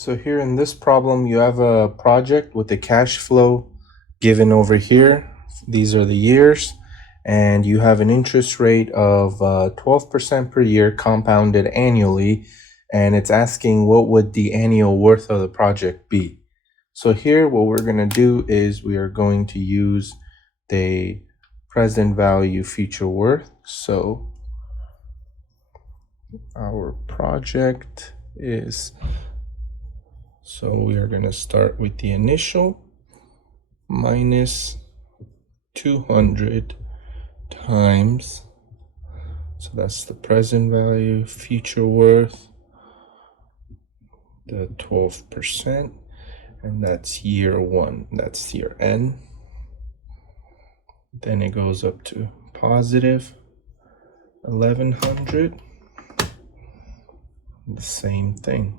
So here in this problem, you have a project with the cash flow given over here. These are the years, and you have an interest rate of 12% per year compounded annually, and it's asking what would the annual worth of the project be. So here what we're going to do is we are going to use the present value future worth. So our project is, so we are going to start with the initial minus 200 times, so that's the present value future worth, the 12%, and that's year one, that's year n. Then it goes up to positive 1100, the same thing,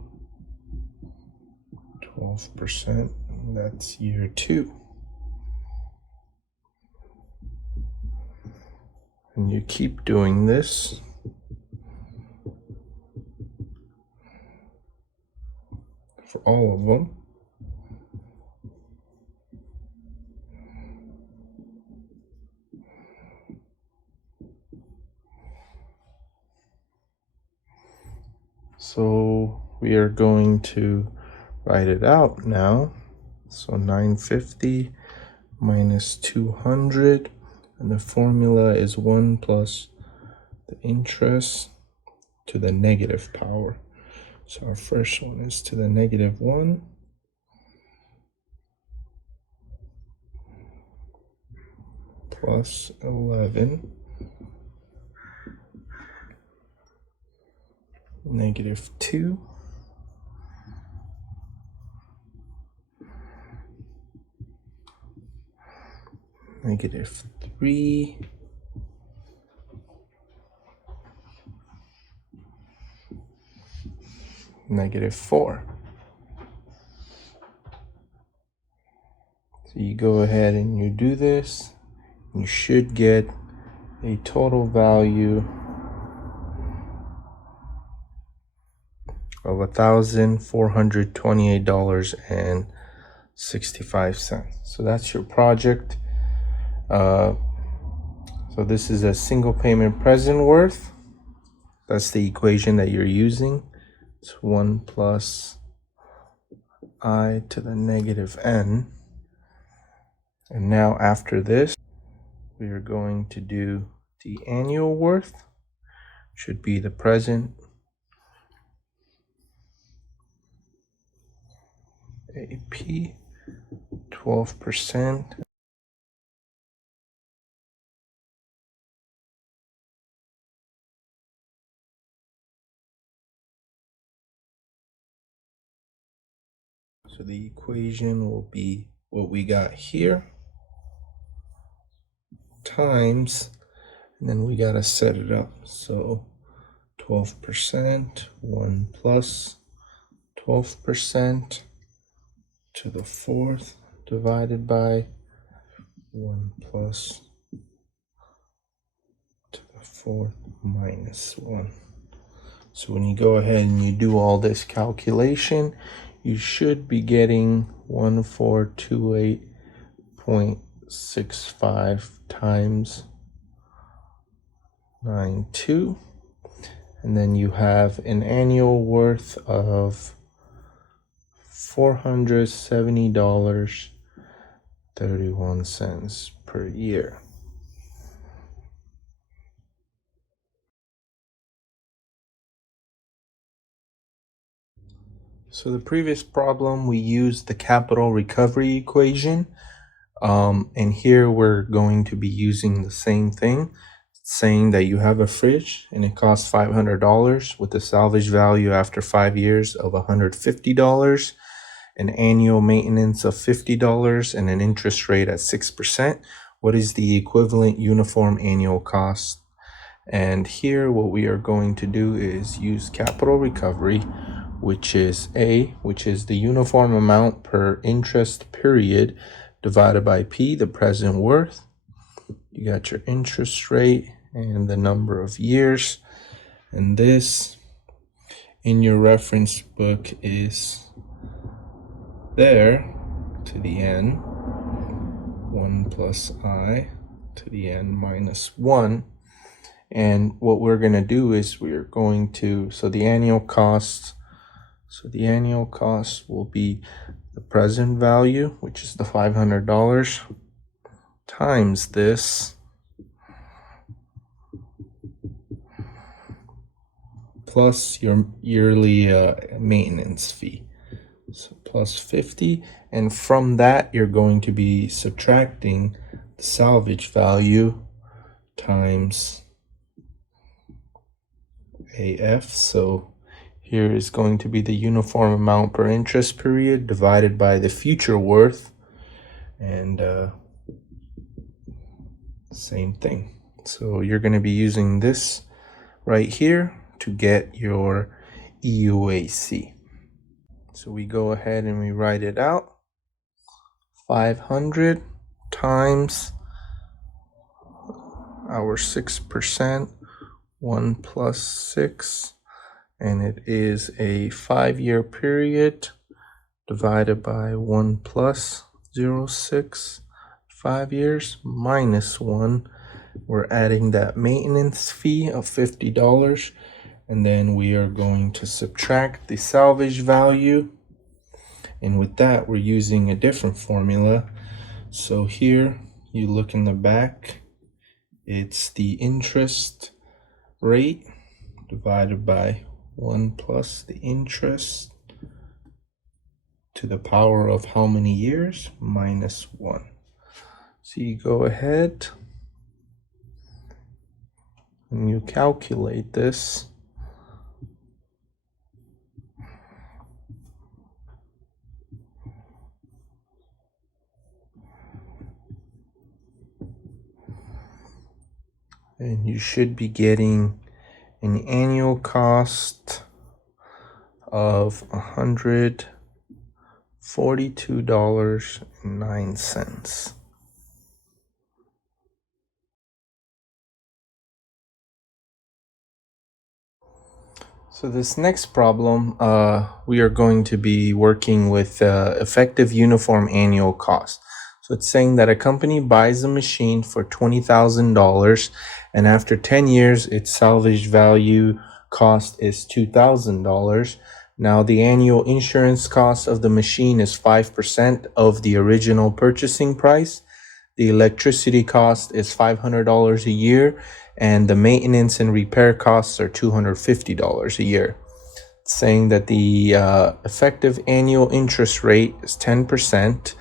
12%, that's year two. And you keep doing this for all of them. So we are going to write it out now. So 950 minus 200, and the formula is 1 plus the interest to the negative power. So our first one is to the negative 1 plus 11 negative 2 negative 3 negative 4. So you go ahead and you do this, you should get a total value of $1,428.65. So that's your project. So this is a single payment present worth. That's the equation that you're using. It's 1 plus I to the negative n. And now after this, we are going to do the annual worth. Should be the present AP 12%. So the equation will be what we got here times, and then we got to set it up. So 12%, 1 plus 12% to the fourth divided by 1 plus to the fourth minus 1. So when you go ahead and you do all this calculation, you should be getting 1428.65 times 92, and then you have an annual worth of $470.31 per year. So the previous problem, we used the capital recovery equation, and here we're going to be using the same thing, saying that you have a fridge and it costs $500 with a salvage value after 5 years of $150, an annual maintenance of $50, and an interest rate at 6%. What is the equivalent uniform annual cost? And here what we are going to do is use capital recovery, which is the uniform amount per interest period divided by P, the present worth. You got your interest rate and the number of years, and this in your reference book is there to the n, 1 plus I to the n minus 1. And what we're going to do is we're going to, so the annual cost will be the present value, which is the $500, times this plus your yearly maintenance fee. So plus 50, and from that you're going to be subtracting the salvage value times AF. So here is going to be the uniform amount per interest period divided by the future worth, and same thing. So you're going to be using this right here to get your EUAC. So we go ahead and we write it out. 500 times our 6%, 1 plus 6, and it is a 5-year period divided by 1 plus 0.6, 5 years minus 1. We're adding that maintenance fee of $50, and then we are going to subtract the salvage value. And with that, we're using a different formula. So here, you look in the back, it's the interest rate divided by 1 plus the interest to the power of how many years? Minus 1. So you go ahead and you calculate this. And you should be getting an annual cost of $142.09. So this next problem, we are going to be working with effective uniform annual cost. So it's saying that a company buys a machine for $20,000, and after 10 years, its salvage value cost is $2,000. Now the annual insurance cost of the machine is 5% of the original purchasing price. The electricity cost is $500 a year, and the maintenance and repair costs are $250 a year. It's saying that the effective annual interest rate is 10%,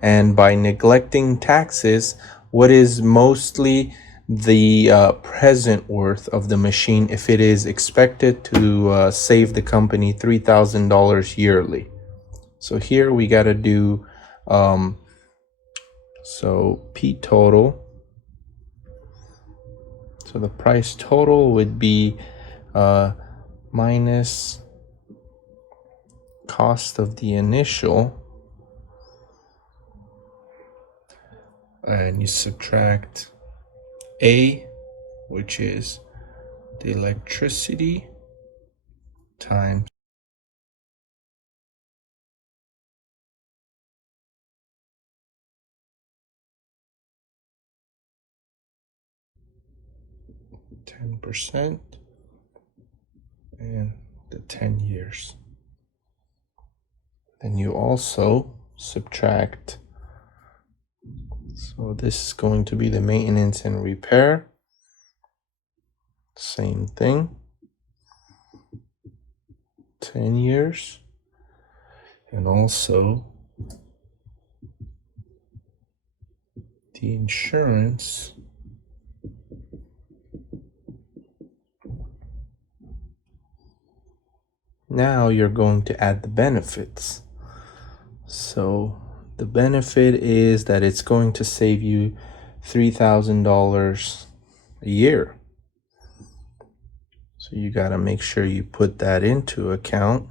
and by neglecting taxes, what is mostly the present worth of the machine if it is expected to save the company $3,000 yearly. So here we got to do so P total. So the price total would be minus cost of the initial, and you subtract A, which is the electricity, times %, and the 10 years. Then you also subtract, so this is going to be the maintenance and repair, same thing, 10 years, and also the insurance, now you're going to add the benefits. So the benefit is that it's going to save you $3,000 a year. So you got to make sure you put that into account.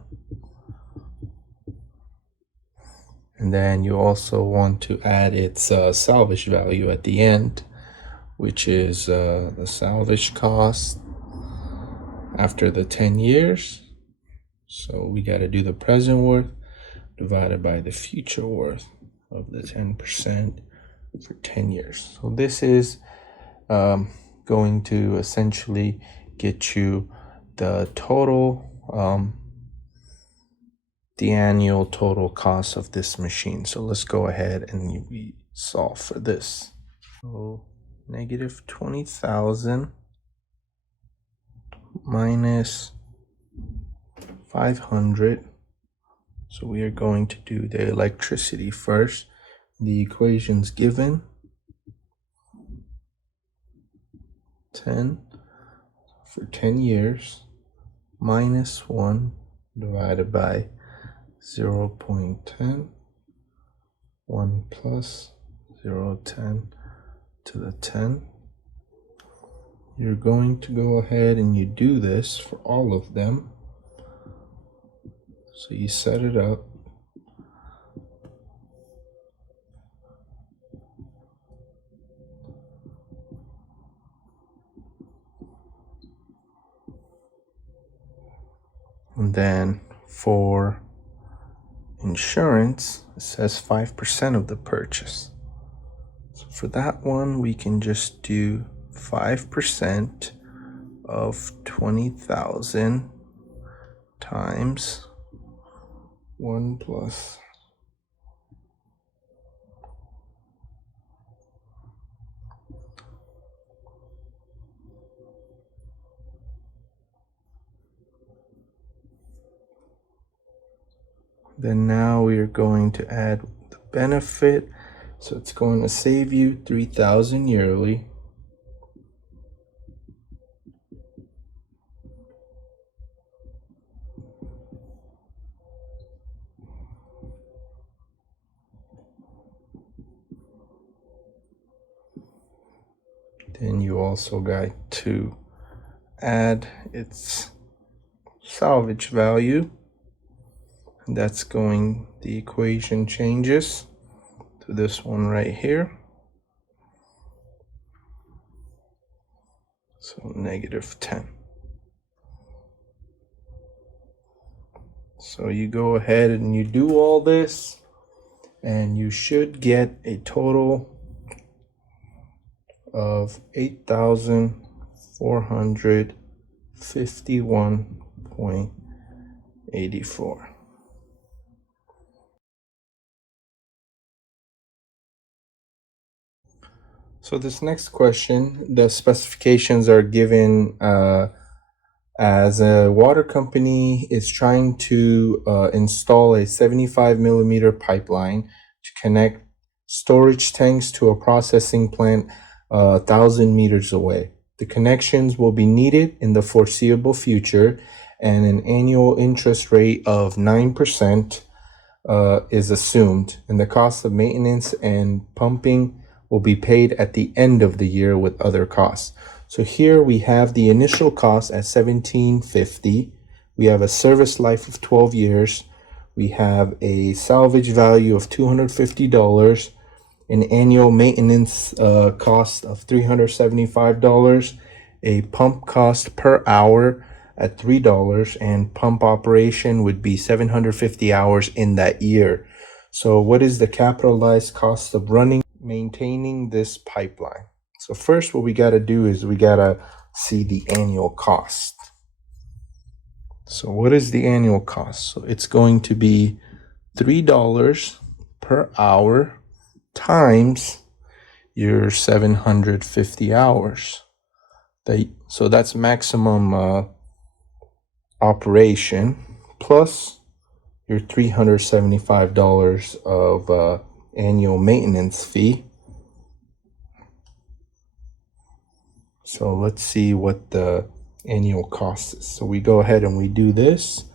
And then you also want to add its salvage value at the end, which is the salvage cost after the 10 years. So we got to do the present worth divided by the future worth of the 10% for 10 years. So this is going to essentially get you the total, the annual total cost of this machine. So let's go ahead and we solve for this. So negative 20,000 minus 500. So we are going to do the electricity first. The equation's given 10 for 10 years minus 1 divided by 0.10, 1 plus 0.10 to the 10. You're going to go ahead and you do this for all of them. So you set it up. And then for insurance, it says 5% of the purchase. So for that one, we can just do 5% of 20,000 times 1 plus. Then now we are going to add the benefit. So it's going to save you 3,000 yearly. Then you also got to add its salvage value. That's going, the equation changes to this one right here. So negative 10. So you go ahead and you do all this, and you should get a total of 8,451.84. So this next question, the specifications are given as a water company is trying to install a 75 millimeter pipeline to connect storage tanks to a processing plant 1,000 meters away. The connections will be needed in the foreseeable future, and an annual interest rate of 9% is assumed, and the cost of maintenance and pumping will be paid at the end of the year with other costs. So here we have the initial cost at $1,750. We have a service life of 12 years. We have a salvage value of $250, an annual maintenance cost of $375, a pump cost per hour at $3, and pump operation would be 750 hours in that year. So what is the capitalized cost of maintaining this pipeline? So first what we got to do is we got to see the annual cost. So what is the annual cost? So it's going to be $3 per hour times your 750 hours. So that's maximum operation plus your $375 of annual maintenance fee. So let's see what the annual cost is. So we go ahead and we do this,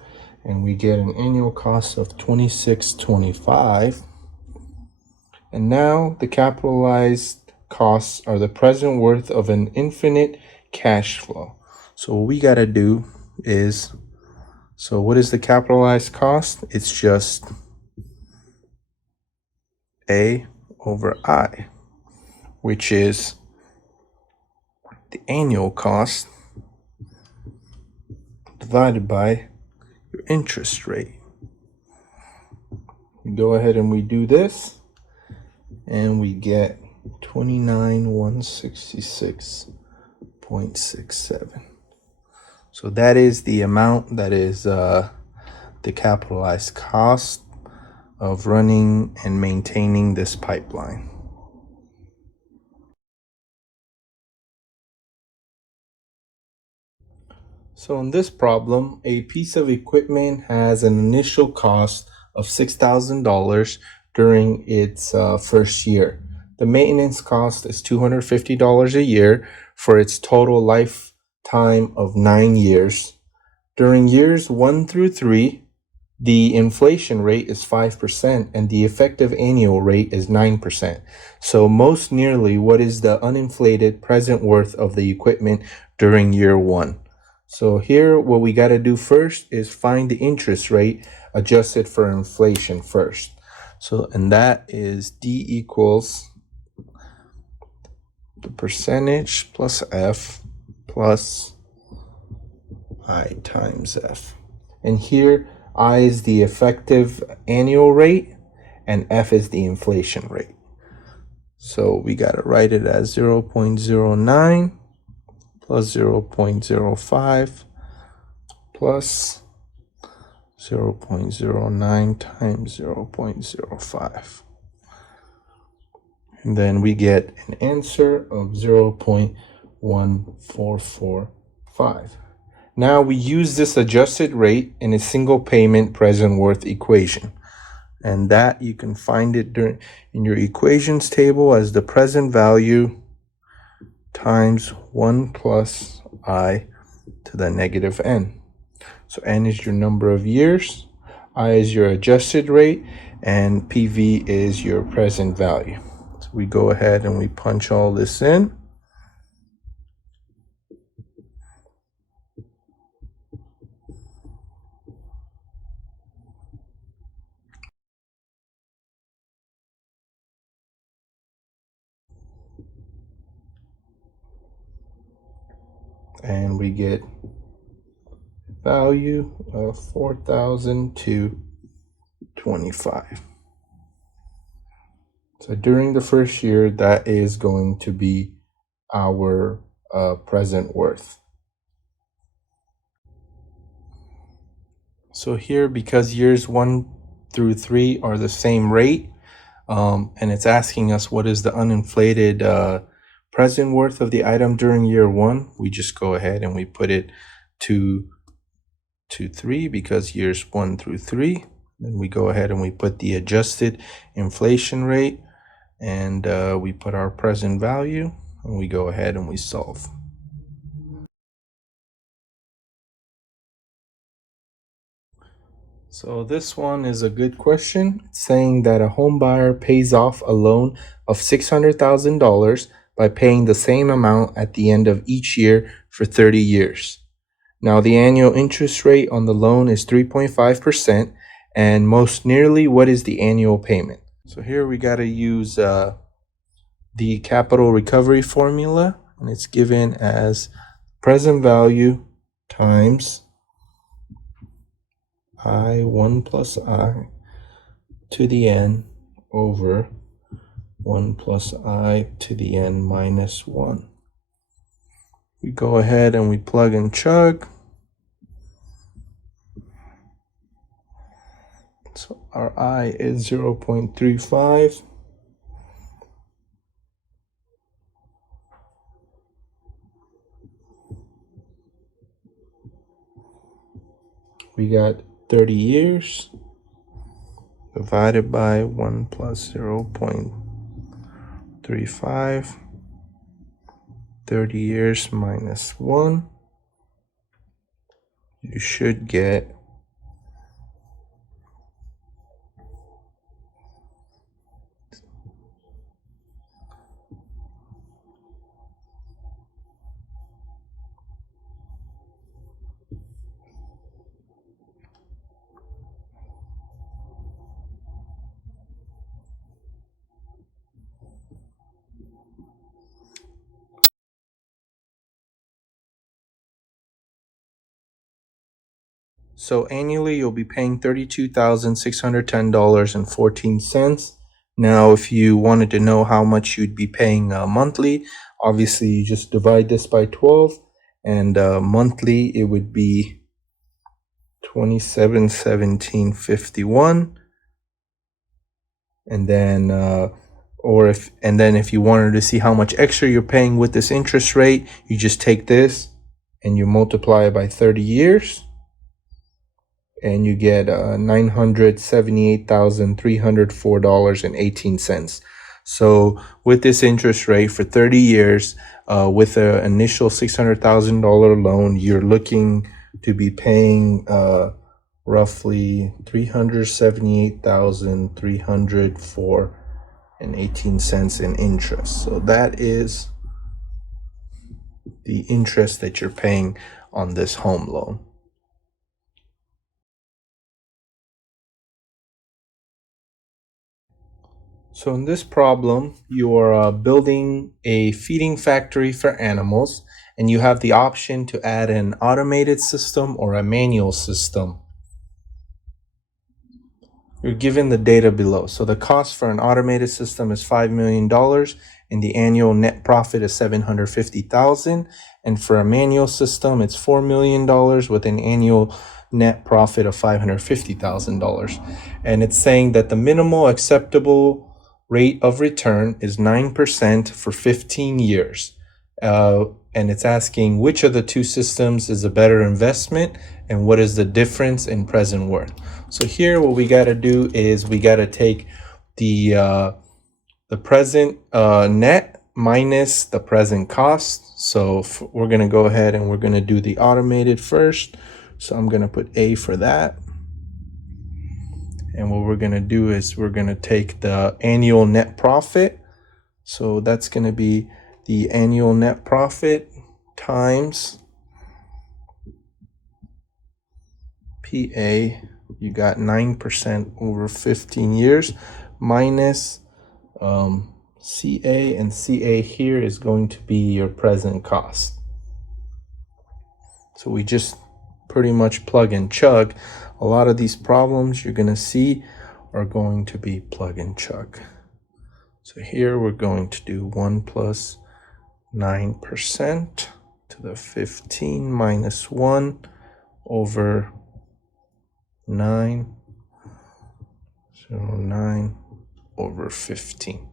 and we get an annual cost of $26.25. And now the capitalized costs are the present worth of an infinite cash flow. So what we got to do is, so what is the capitalized cost? It's just A over I, which is the annual cost divided by your interest rate. We go ahead and we do this, and we get 29,166.67. So that is the amount that is the capitalized cost of running and maintaining this pipeline. So in this problem, a piece of equipment has an initial cost of $6,000 during its first year. The maintenance cost is $250 a year for its total lifetime of 9 years. During years 1 through 3, the inflation rate is 5% and the effective annual rate is 9%. So most nearly, what is the uninflated present worth of the equipment during year 1? So here, what we got to do first is find the interest rate adjusted for inflation first. So, and that is D equals the percentage plus F plus I times F. And here, I is the effective annual rate and F is the inflation rate. So we got to write it as 0.09 plus 0.05 plus 0.09 times 0.05. And then we get an answer of 0.1445. Now we use this adjusted rate in a single payment present worth equation. And that you can find it in your equations table as the present value times 1 plus I to the negative n. So n is your number of years, I is your adjusted rate, and PV is your present value. So we go ahead and we punch all this in. And we get value of 4,225. So during the first year, that is going to be our present worth. So here, because years 1 through 3 are the same rate, and it's asking us what is the uninflated present worth of the item during year 1, we just go ahead and we put it to 3 because years 1 through 3. Then we go ahead and we put the adjusted inflation rate, and we put our present value, and we go ahead and we solve. So this one is a good question. It's saying that a home buyer pays off a loan of $600,000 by paying the same amount at the end of each year for 30 years. Now the annual interest rate on the loan is 3.5%, and most nearly, what is the annual payment? So here we got to use the capital recovery formula, and it's given as present value times I1 plus I to the n over 1 plus I to the n minus 1. We go ahead and we plug and chug. So our I is 0.35. We got 30 years divided by 1 plus 0.35. 30 years minus 1. You should get So annually you'll be paying $32,610.14. Now, if you wanted to know how much you'd be paying monthly, obviously you just divide this by 12, and monthly it would be $27,1751. And then if you wanted to see how much extra you're paying with this interest rate, you just take this and you multiply it by 30 years, and you get $978,304.18. So with this interest rate for 30 years, with an initial $600,000 loan, you're looking to be paying roughly $378,304.18 in interest. So that is the interest that you're paying on this home loan. So in this problem, you are building a feeding factory for animals, and you have the option to add an automated system or a manual system. You're given the data below. So the cost for an automated system is $5 million, and the annual net profit is $750,000. And for a manual system, it's $4 million with an annual net profit of $550,000. And it's saying that the minimal acceptable rate of return is 9% for 15 years. And it's asking which of the two systems is a better investment and what is the difference in present worth. So here what we got to do is we got to take the present net minus the present cost. So we're going to go ahead and we're going to do the automated first. So I'm going to put A for that. And what we're going to do is we're going to take the annual net profit. So that's going to be the annual net profit times PA. You got 9% over 15 years minus CA, and CA here is going to be your present cost. So we just pretty much plug and chug. A lot of these problems you're going to see are going to be plug and chug. So here we're going to do 1 plus 9% to the 15 minus 1 over 9. So 9 over 15.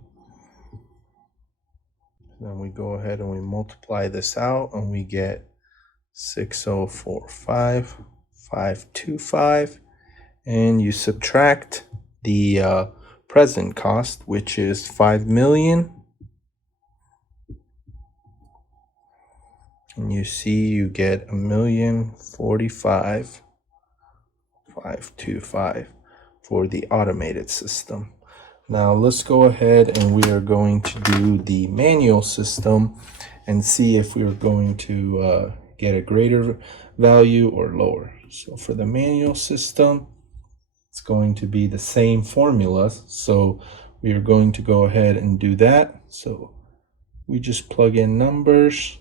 Then we go ahead and we multiply this out and we get 6045525, and you subtract the present cost, which is 5 million, and you see you get 1,045,525 for the automated system. Now let's go ahead and we are going to do the manual system and see if we're going to get a greater value or lower. So for the manual system, it's going to be the same formulas. So we are going to go ahead and do that. So we just plug in numbers.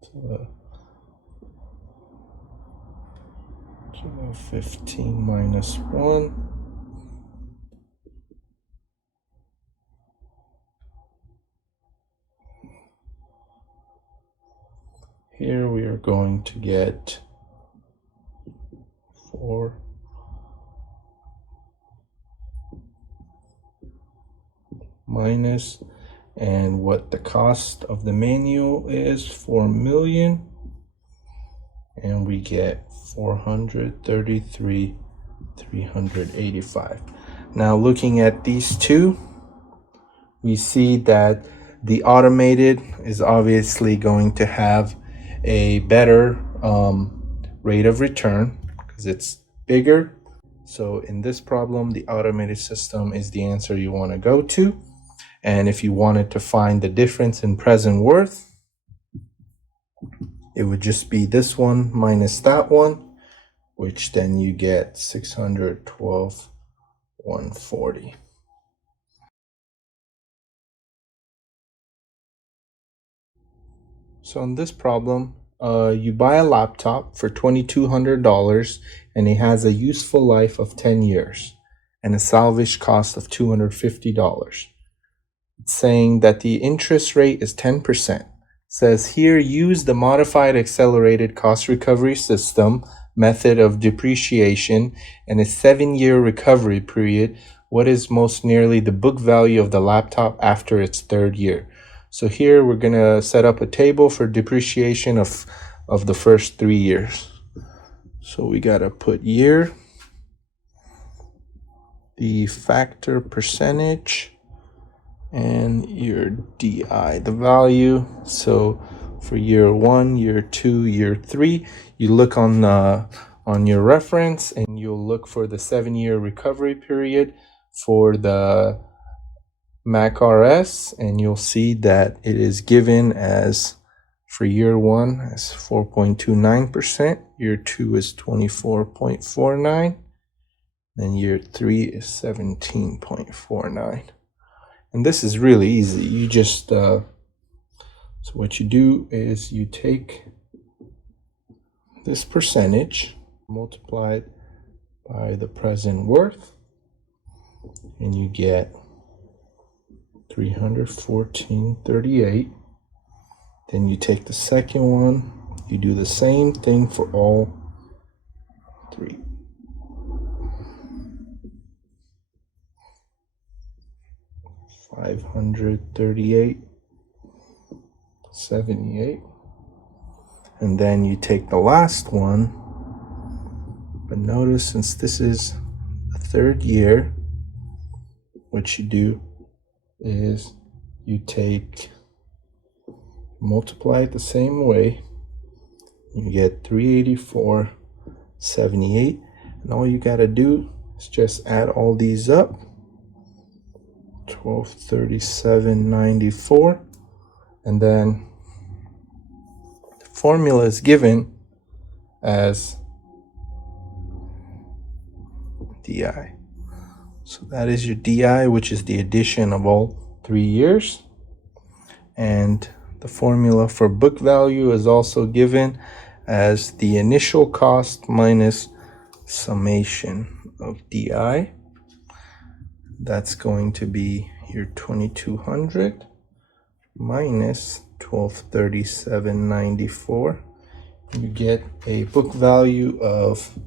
So 15 minus 1. Here we are going to get 4 minus, and what the cost of the manual is, 4 million, and we get 433,385. Now looking at these two, we see that the automated is obviously going to have a better rate of return because it's bigger. So in this problem, the automated system is the answer you want to go to. And if you wanted to find the difference in present worth, it would just be this one minus that one, which then you get 612,140. So in this problem, you buy a laptop for $2,200 and it has a useful life of 10 years and a salvage cost of $250. It's saying that the interest rate is 10%. It says here, use the modified accelerated cost recovery system method of depreciation and a 7-year recovery period. What is most nearly the book value of the laptop after its 3rd year? So here we're going to set up a table for depreciation of the first 3 years. So we got to put year, the factor percentage, and your DI, the value. So for year 1, year 2, year 3, you look on your reference and you'll look for the 7-year recovery period for the MACRS, and you'll see that it is given as for year 1 as 4.29%, year 2 is 24.49, then year 3 is 17.49. And this is really easy. You just so what you do is you take this percentage, multiply it by the present worth, and you get 314.38. Then you take the second one, you do the same thing for all 3. $538.78, and then you take the last one. But notice, since this is the 3rd year, what you do is you multiply it the same way, you get 384.78, and all you got to do is just add all these up, 1237.94, and then the formula is given as DI. So that is your DI, which is the addition of all 3 years. And the formula for book value is also given as the initial cost minus summation of DI. That's going to be your 2,200 minus 1237.94. You get a book value of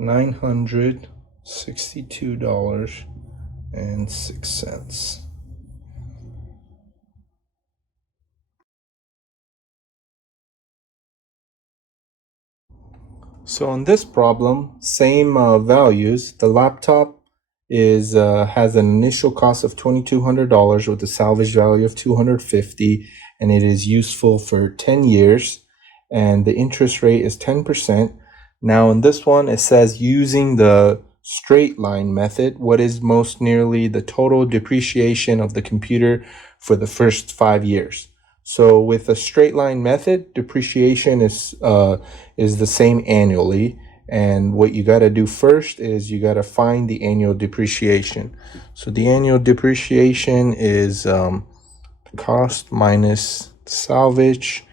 $962.06. So in this problem, same values. The laptop has an initial cost of $2,200 with a salvage value of $250, and it is useful for 10 years, and the interest rate is 10%. Now in this one, it says using the straight line method, what is most nearly the total depreciation of the computer for the first 5 years? So with a straight line method, depreciation is the same annually. And what you got to do first is you got to find the annual depreciation. So the annual depreciation is cost minus salvage.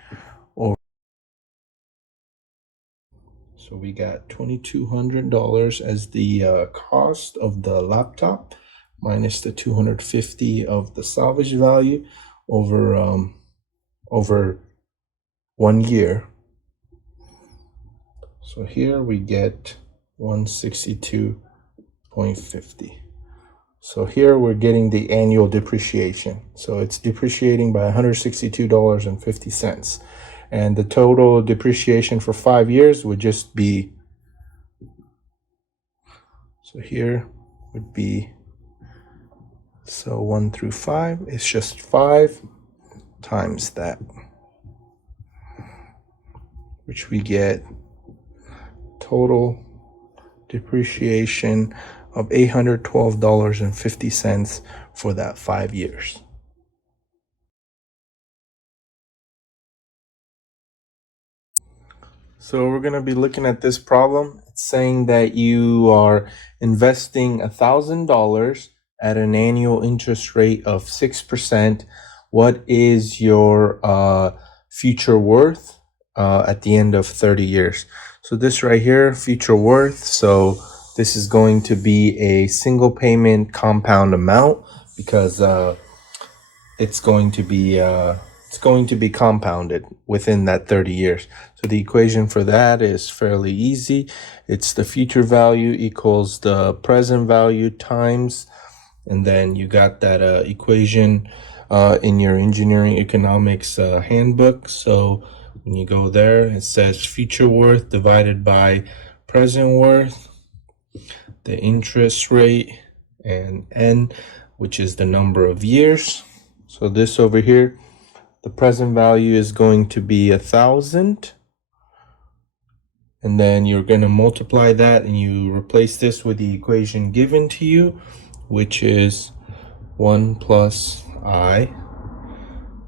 So we got $2,200 as the cost of the laptop minus the $250 of the salvage value over 1 year. So here we get 162.50. So here we're getting the annual depreciation. So it's depreciating by $162.50. And the total depreciation for 5 years would just be, so here would be, so 1 through 5, it's just 5 times that, which we get total depreciation of $812.50 for that 5 years. So we're going to be looking at this problem. It's saying that you are investing $1,000 at an annual interest rate of 6%. What is your future worth at the end of 30 years. So this right here, future worth, so this is going to be a single payment compound amount because it's going to be compounded within that 30 years. So the equation for that is fairly easy. It's the future value equals the present value times, and then you got that equation in your engineering economics handbook. So when you go there, it says future worth divided by present worth, the interest rate, and n, which is the number of years. So this over here, the present value is going to be 1,000. And then you're going to multiply that and you replace this with the equation given to you, which is 1 plus I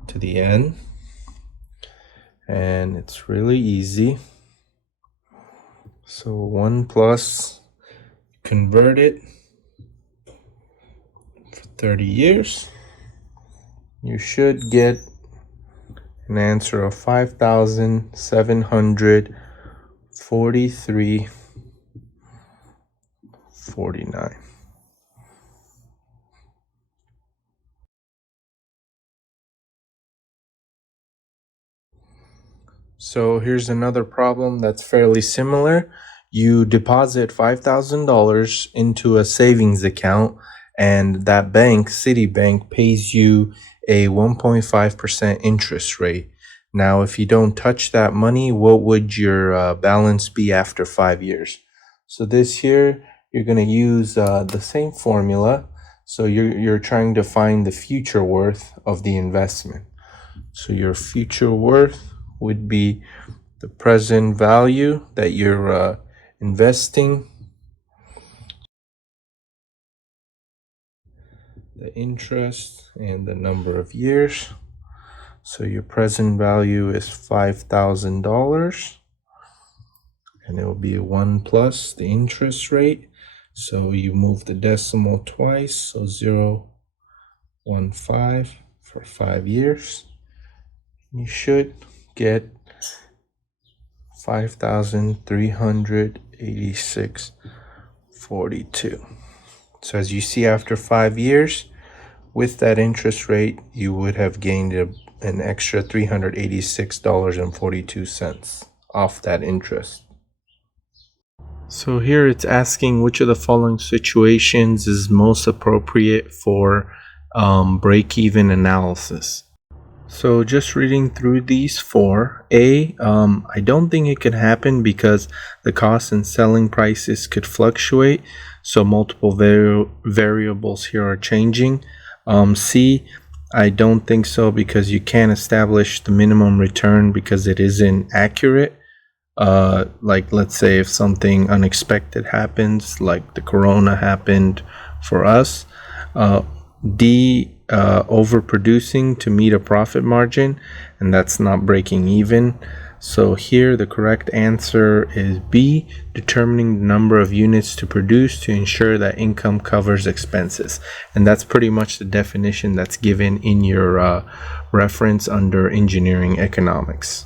to the n. And it's really easy. So 1 plus, convert it for 30 years. You should get an answer of 5,743.49. So here's another problem that's fairly similar. You deposit $5,000 into a savings account, and that bank, Citibank, pays you a 1.5% interest rate. Now, if you don't touch that money, what would your balance be after 5 years? So this here, you're going to use the same formula. So you're trying to find the future worth of the investment. So your future worth would be the present value that you're investing, the interest, and the number of years. So your present value is $5,000, and it will be 1 plus the interest rate. So you move the decimal twice, so 0.15 for 5 years. You should get 5,386.42. So as you see, after 5 years, with that interest rate, you would have gained an extra $386.42 off that interest. So here it's asking which of the following situations is most appropriate for break-even analysis. So just reading through these four, I don't think it could happen because the cost and selling prices could fluctuate. So multiple variables here are changing. C, I don't think so because you can't establish the minimum return because it isn't accurate. Like let's say if something unexpected happens, like the corona happened for us. D, overproducing to meet a profit margin, and that's not breaking even. So here the correct answer is B, determining the number of units to produce to ensure that income covers expenses. And that's pretty much the definition that's given in your reference under engineering economics.